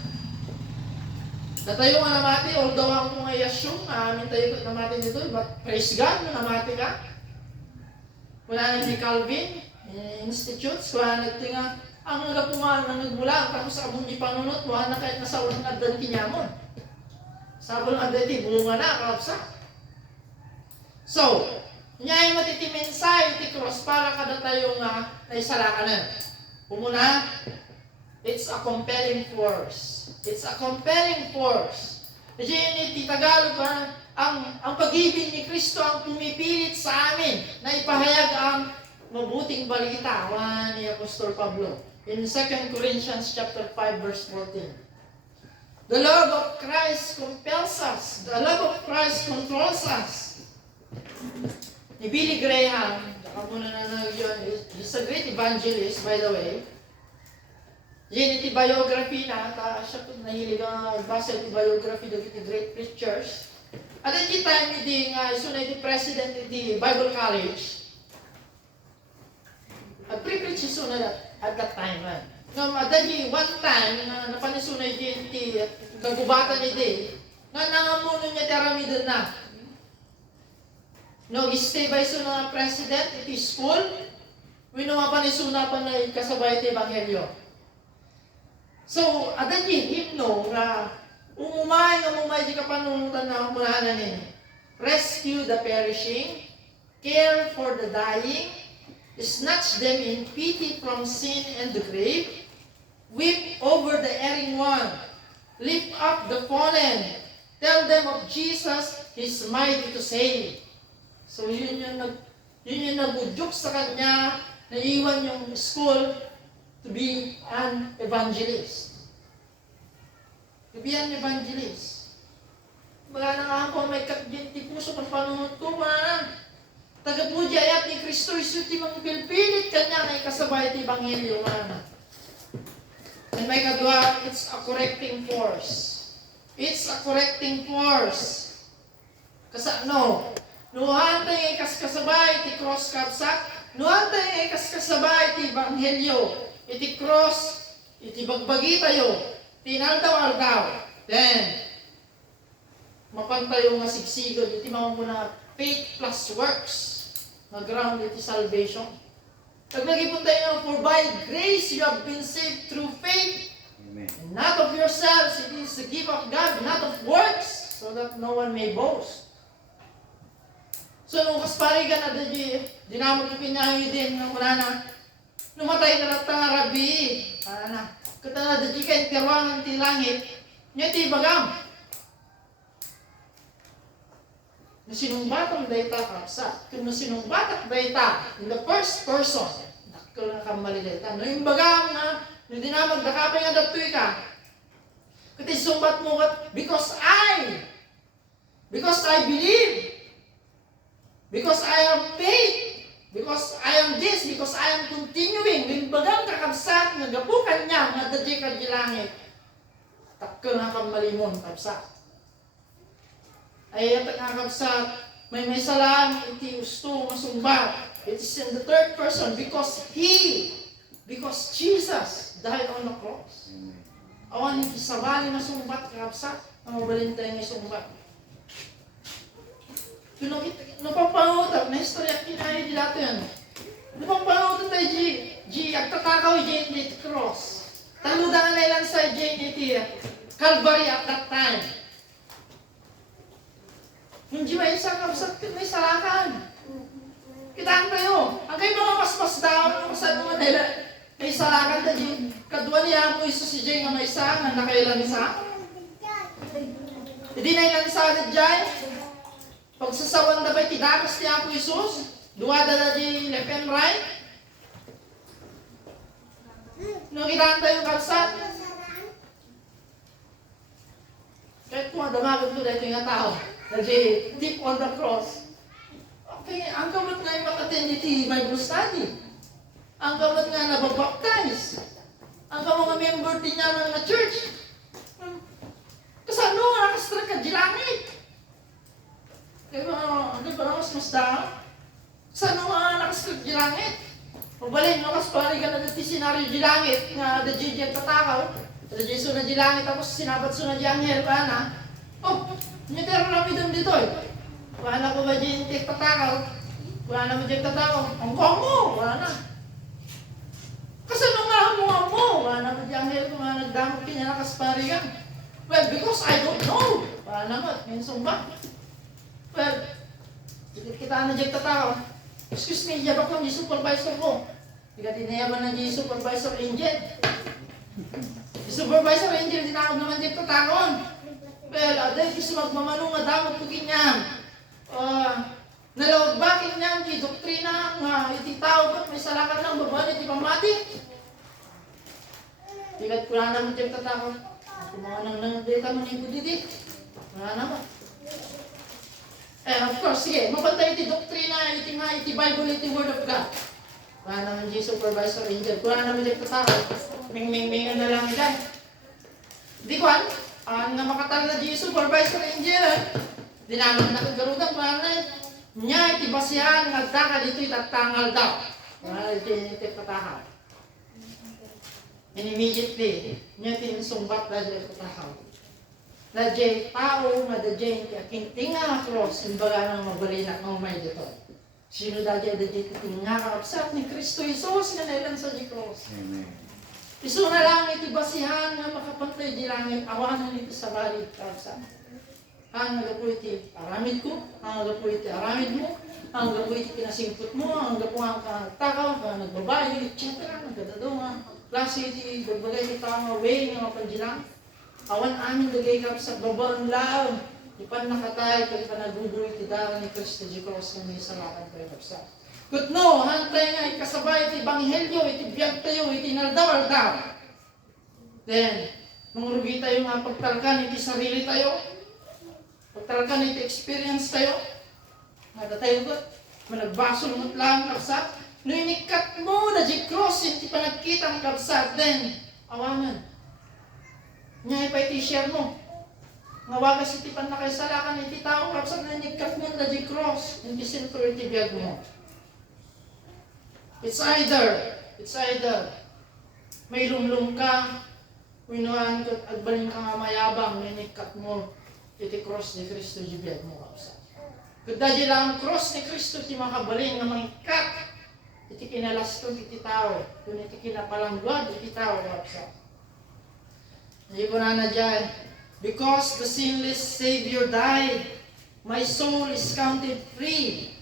Natayo nga namati, although ang mga yasyong, amin tayo namati nito, but praise God, namati ka. Wala na ni Calvin, institutes, wala na ito nga, ang nagapungan ng nagmula, tapos sa abong di panunot, wala na kahit nasa ulang adan kinyamon. Sa abong adan di, bulungan na, kapsa. So, nyay matitimin sa iti cross para kada tayo nga naisala ka na. Umuna, it's a compelling force. It's a compelling force. Kasi iti Tagalog pa, ang pag-ibig ni Kristo ang pumipilit sa amin na ipahayag ang mabuting balita ni Apostol Pablo in 2 Corinthians chapter 5 verse 14. The love of Christ compels us. The love of Christ controls us. Ni Billy Graham, he's a great evangelist, by the way. Yan iti biography na, siya po nahilig ang basa iti biography of iti great preachers. At iti time iti isunay iti president iti Bible College. At pre-preach isunay at that time. Adagi one time na napanisunay iti kagubatan iti nga nangamuno niya teramidon na. No, stay by suna president iti school. Wino mapanisuna pa na kasabay iti ebanghelyo. So, adagi himno nga umumay di kapanunutan na umulahanan ni rescue the perishing, care for the dying, snatch them in pity from sin and the grave, weep over the erring one, lift up the fallen, tell them of Jesus, He's mighty to save. So yun yung nabudyok sa kanya, naiwan yung school to be an evangelist. To be an evangelist. Wala na nga ako may kakdinti puso kung panunod ko, taga-pudya ayat ni Kristo Isu ti mangpilpilit kanya ngay kasabay ti Ebanghelyo man. And may kadwa, it's a correcting force. It's a correcting force. Nuhan tayo kasabay ti cross kapsak, nuhan tayo kasabay ti Ebanghelyo, iti cross, iti bagbagi tayo, tinaldaw-aldaw. Then, mapantayo nga sigsigod, iti mga muna faith plus works na ground iti salvation. Taglagi po tayo, for by grace you have been saved through faith. Amen. And not of yourselves, it is the gift of God, not of works, so that no one may boast. So, nung kasparigan na dinamag yung pinyayo din, nung wala na, numatay na ratarabi, katana da kayo tirwangan ti langit, niya ti bagam. Sinungbatang dayta kapsa. Kung sinungbatak dayta, in the first person, nakul na kamali dayta. No, yung bagam na, yung dinamag, nakapay nga datoy ka. Kasi sumbat mo kat, because I believe, because I have faith, because I am this, because I am continuing, yung bagang kakabsat, nagapukan niya, nga dadya ka di langit. Takul na kamali mo, kapsa. Ay at nakakabsat, may salam, iti gusto masumbat. It is in the third person because Jesus died on the cross. Awan iti sabali masumbat kakabsat, ang mabalintay nga sumbat. Napapanood, na istorya kinaya di lato yan. Napapanood tayo agtatakaw iti cross. Taludan na ilan sa iti Calvary at that time. Hindi may isang kabsat, may salakan. Kitaan kayo. Ang kayo mga mas daw, masabi mo nila, may salakan na di. Kadwa niya mo isa si Jay nga may isa, nga nakailan isa. Hindi na ilan isa na dyan. Pagsasawan na ba'y tidakas niya po Isus? Duwada na di left and right. Nung kitaan tayo kabsat. Kahit kung adamagan ko dito yung tao. Nag-i deep on the cross. Okay, ang kamot nga yung makatendi ti Bible study. Ang kamot nga nababaptize. Ang kamot nga member ti niya ng church. Kasano nga nakastra ka di langit. Ano ba mas daw? Kasano nga nakastra di langit. Mabalin, nakaspari ka na dati senaryo di langit nga da J.J. tatakaw. Da J.J. na di langit tapos sinabat suna di anghel pa na. Oh, niya pero namin doon dito eh. Wala ko ba dyan yung tatakaw? Wala naman dyan tatakaw. Ang mo! Wala na. Kasi nung nga mo, wala naman dyan anghel kung nga nagdamot kanya nakaspari ka. Well, because I don't know. Wala naman. Minsong ba? Well, kita na dyan tatakaw. Excuse me, yabak lang yung supervisor ko. Ika tinayaman ng supervisor angel. Si supervisor angel, tinawag naman dito takon. Well, aday, gusto magmamanong nga damot ko kinyang. Nalawag bakit niyan, di doktrina nga ititawag at may salakan ng babae, di pamati. Ikat ko na naman dito takon. Kumawa nang data mo ni Budidi. Wala naman. Of course, sige, mapantay iti doktrina, iti nga, iti Bible, iti Word of God. Wala naman di supervisor angel. Wala naman dito takon. Ming-ming-mingan na lang ilan. Di ko nga makatal na di supervisor angel. Di naman nakagarudan, wala na niya iti basihan, nagtaka dito itatangal daw. Wala iti patahaw. And immediately, niya tinisumbat na dito patahaw. Na di tao, madadyan, aking tinga nga cross, imbaga ng mabalinak ng umay dito. Sino dahil dito tinga kakapsat ni Kristo Jesus nga nailan sa di cross. Iso na lang iti basihan na makapantay di langit, awanan ito sa balit kakapsat. Ang nagapo iti aramid ko, ang nagapo iti aramid mo, ang nagapo iti kinasingput mo, ang nagapo ang takaw, ang nagbabayo, etc. Nagdadadungan, klase iti bagbagay iti tao nga way nga mapandilang. Awan amin lagay ka sa babarang lao, ipan nakatay, kaya panagugoy iti dara ni Kristo Diyos na may salakan kayo kapsa. But no, hantay nga ikasabay iti banghelyo, iti biyag tayo, iti naldawal-daw. Then, mangrugi tayo nga pagtalkan iti sarili tayo, pagtalkan iti experience tayo, nada tayo ko, managbasol mo't lang kapsa, no inikat mo na di cross, iti panagkitang kapsa, then, awanan. Nya ipay t-share mo. Nga wagas iti pan nakaisalakan iti tao kapsa na inikat mo na di cross, hindi sinto iti biyag mo. It's either may lumlum ka, winuan ka, agbaling ka nga mayabang, inikat mo iti cross ni Kristo di biyag mo kapsa. Kada di lang cross ni Kristo ti makabaling nga mangikat, iti kinalastog iti tao, kung iti kinapalanggad iti tao kapsa. Hindi ko na dyan. Because the sinless Savior died, my soul is counted free.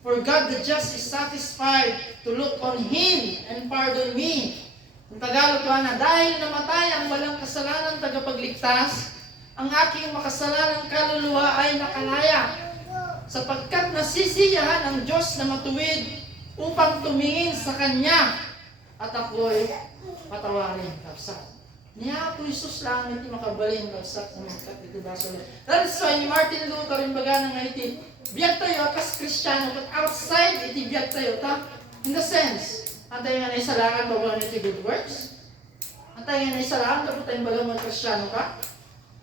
For God the just is satisfied to look on Him and pardon me. Ang Tagalog ko na, dahil namatay ang walang kasalanan tagapagligtas, ang aking makasalanang kaluluwa ay nakalaya. Sapagkat nasisiyahan ang Diyos na matuwid upang tumingin sa Kanya at ako'y patawarin kapsa. Niya po Isus lang iti makabalin kapsat na magkatitibaso. That is why ni Martin Luther yung baga nga iti biyag tayo akas Kristiyano, but outside iti biyag tayo ta. In the sense, antay nga na isalakan bago iti good works. Antay nga na isalakan kapag tayong baga mga Kristiyano ka.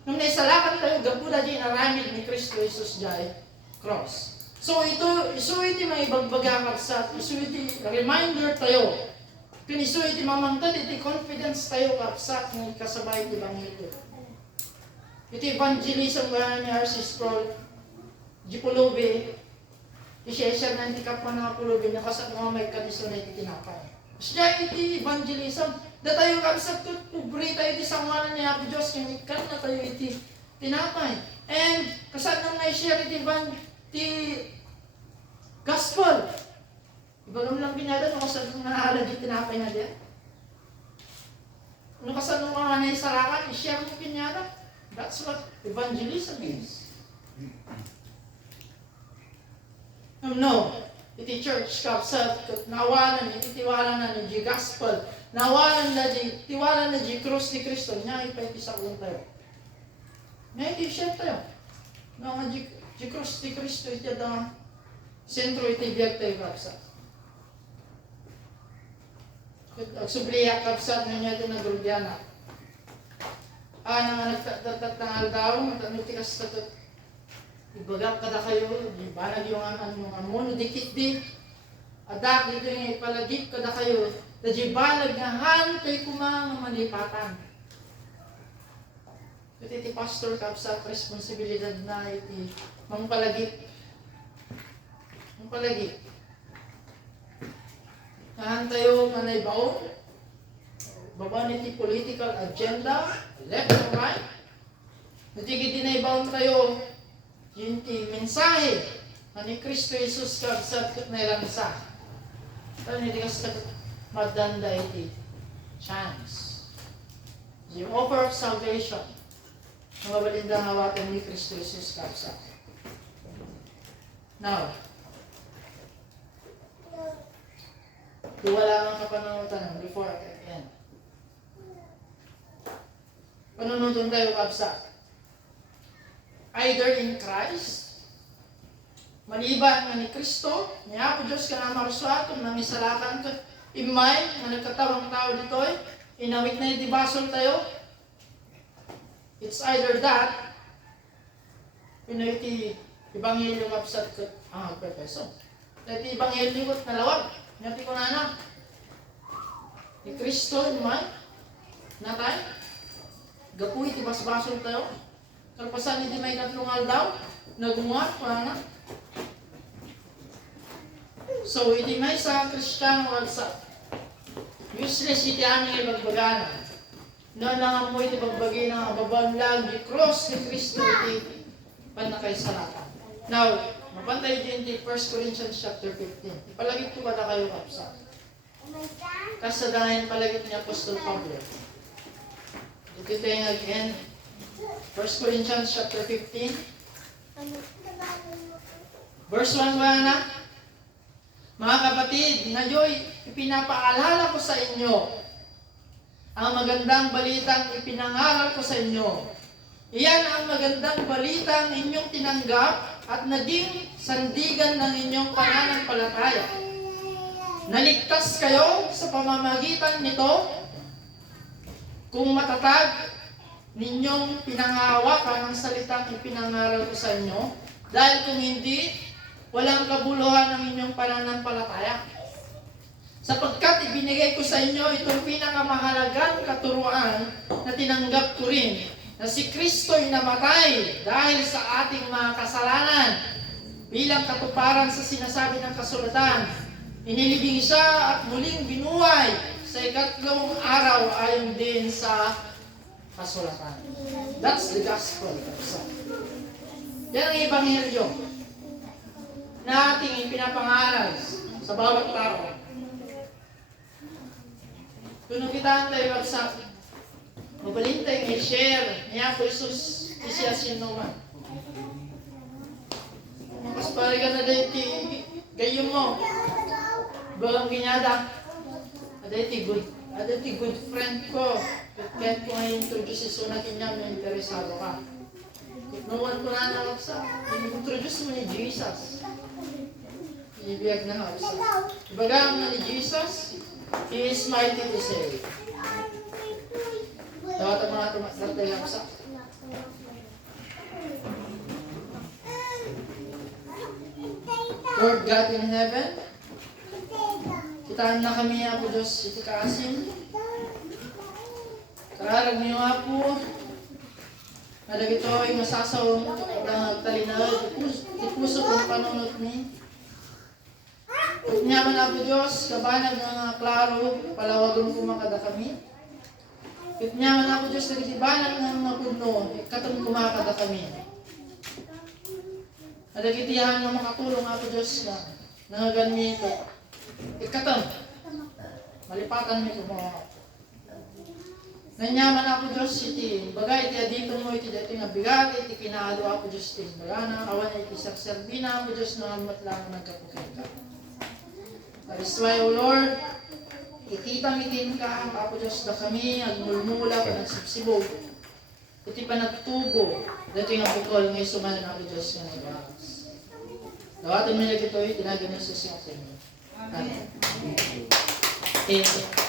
Nung naisalakan tayo, gapuda di naramid ni Kristo Jesus jay cross. So isu iti mga ibagbaga kapsat, isu iti reminder tayo. Pinisuy iti mamangtad, iti confidence tayo kapsak ng kasabay iti Banghelyo. Iti evangelism ba ni R.C. Sproul, di pulubi, isya na iti kapwa ng pulubi, nakasak mga may kaniso na iti tinapay. Siya iti evangelism, da tayo kapsak tut, pubri tayo iti sangalan ni Apo Diyos, yung ikan na tayo iti tinapay. And, kasat nang na-share iti gospel, ibagam lang binada, no kasan nung naalag yung tinapay na diyan. No kasan nung mga naisarakan, i-share mo pinyada. That's what evangelism is. No, iti church kapsat, nawalan, iti tiwalan na ni gospel, nawalan na di, tiwalan na di cross ni Kristo, niya ipaitisakong tayo. Niya iti-share tayo. No, nga di cross ni Kristo, iti da sentro iti biyag tayo kapsat. Agsubliya kapsat ninyo ito na Grubiana. Nang nagtatangal daw, matanuti kas tatot. Ibagap kada kayo, ibanag yung amono, dikit di. Adak dito yung ipalagip kada kayo. Najibalag nga hantay kumang manipatan. Iti pastor kapsat, responsibilidad na iti mangpalagip. Mangpalagip. Nahantayo manay baon, baba niti political agenda, left and right. Natigid din ay baon tayo, yun ti mensahe, ni Kristo Jesus kapsat kat nailansa. Pero hindi ka sa madanda iti chance. The offer of salvation na mabalindang hawatan ni Kristo Jesus kapsa. Now, kung wala kang kapananutan before at end, panunutan tayo kapsa. Either in Christ, maliban nga ni Kristo, niya po Diyos ka na maruswaton, na misalakan ko, imay, na nagkatawang tao dito, inawit na itibasol tayo. It's either that, iti Ebanghelyo kapsat ko ang agpepeso. Iti Ebanghelyo ko nalawag, nati ko na ni Kristo, imay, natay, gapu iti basbasol tayo. Kalpasan iti may tatlong aldaw, nagungat, parang so, iti may sa Kristiyano agsa. Useless iti aming ibagbagana. Na nangamoy iti bagbagi na babanglag di cross ni Kristo iti panakay salatan. Now, mapantay din iti 1 Corinthians chapter 15. Ipalagit ko ba na kayo kapsa? Kasadahin palagit ni Apostol Pablo. Ito tayo again. 1 Corinthians chapter 15. Verse 1 ba na? Mga kapatid, na Diyo'y ipinapaalala ko sa inyo ang magandang balitang ipinangaral ko sa inyo. Iyan ang magandang balitang inyong tinanggap at naging sandigan ng inyong pananampalataya. Naligtas kayo sa pamamagitan nito kung matatag ninyong pinangahawakan ang salitang ipinangaral ko sa inyo, dahil kung hindi, walang kabuluhan ang inyong pananampalataya. Sapagkat ibinigay ko sa inyo itong pinakamahalagang katuruan na tinanggap ko rin, na si Kristo'y namatay dahil sa ating mga kasalanan bilang katuparan sa sinasabi ng kasulatan. Inilibing siya at muling binuhay sa ikatlong araw ayon din sa kasulatan. That's the gospel. Yan ang Ebanghelyo na ating ipinapangaral sa bawat tao. Kung kita tayo sa mabalintay ng i-share niya po Jesus isya sinuman. Mas pare ka na dito gayon mo. Bagang ginyada. Ada ti good friend ko. Kahit ko ngayon introduce si Suna kanya, may interesado ka. Nuwan ko na nakap sa, introduce mo ni Jesus. Ibiyag na nakap sa. Ibaga mo ni Jesus, He is mighty to save. Dapat ang mga tumatay nakap sa. Lord God in heaven, kitaan na kami Apo Diyos, iti kaasim. Kararag niyo nga po, na dagito ay masasaw na nagtalinag, ipuso ang panunod ni. At niyaman Apo Diyos, kabanag ng klaro, palawagon ko makada kami. At niyaman Apo Diyos, nagitibanag ng mga puno, katong kumakada kami. Nadagitihan ng makatulong Apo Diyos na nangagan ito. Ikatong, malipatan mo ito mga nanyaman Apo Diyos iti, bagay iti adipon mo iti dati nga bigat, iti kinaalo Apo Diyos iti bagana, awan iti sakserbina Apo Diyos na amat lang nagkapukita. That is why, O Lord, ititamitin ka, Apo Diyos na kami, agmulmula, panagsipsibog, iti panagtubo, dati nga bukol ng isuman Apo Diyos nga nagbakas. Dawatin mo niya ito, itinagan niya sa siya. Amen. Amen.